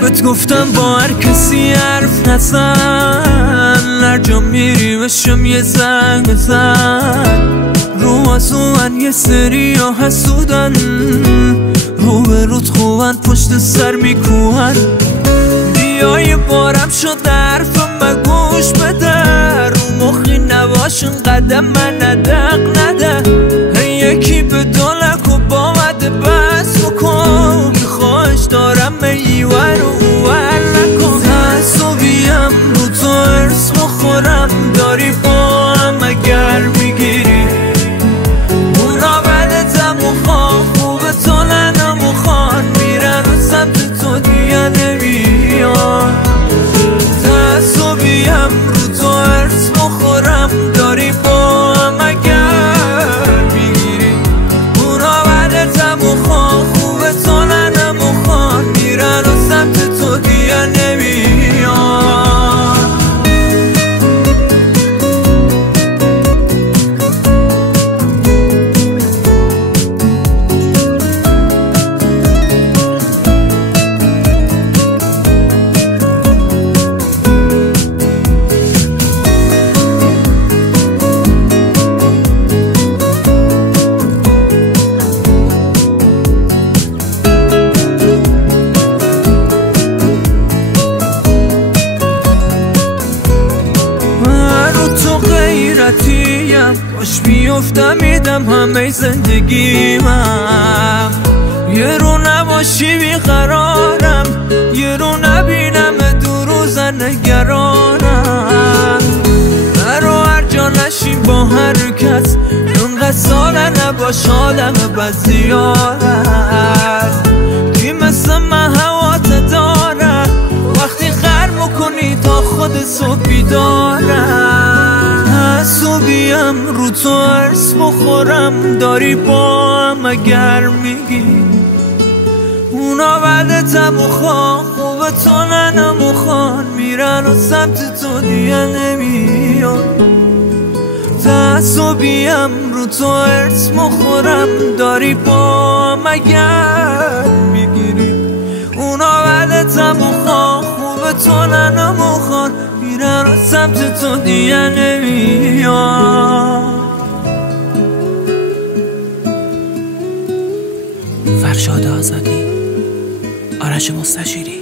بهت گفتم با هر کسی حرف نزن، هر جا میری بشم یه زنگ بزن. رو از اون یه سری ها حسودن، رو به رود خوبن پشت سر میکوهن. بیای بارم شد حرفم گوش بده، رو مخی نباشن قدم من ندق نده. یکی به دلک و با مده بس بکن، خواهش دارم میور و اول نکن. تعصبیم رو تو ارس بخورم، داری با هم اگر میگیری اونا بدتم و خواه خوبه تو ننم و خان میرن و سمت تو دیگه نمیان. تعصبیم رو تو ارس بخورم، داری با هم اگر میگیری اونا بدتم و خواه خوبه تو ننم و خان میرن و سمت تو دیگه نمیان. باش بیفتم میدم همه زندگیمم. یه رو نباشی بیقرارم، یه رو نبینم دو روز نگرانم. نرو هر جا نشیم با هر کس، اونقدر ساله نباش حالم بزیارت. کی مثل من هوات داره وقتی خر میکنی تا خود صبح بیدارم. تعصبیم رو تو ارس بخورم، داری با هم اگر میگی اونا بدتم و خواه خوبه تو ننم و خان میرن و سمت تو دیگه نمیان. تعصبیم رو تو ارس بخورم، داری با هم اگر میگیری اونا بدتم و خواه خوبه تو ننم و خان میرن و سمت تو دیگه نمیان. فرشاد آزادی، آرش مستشیری.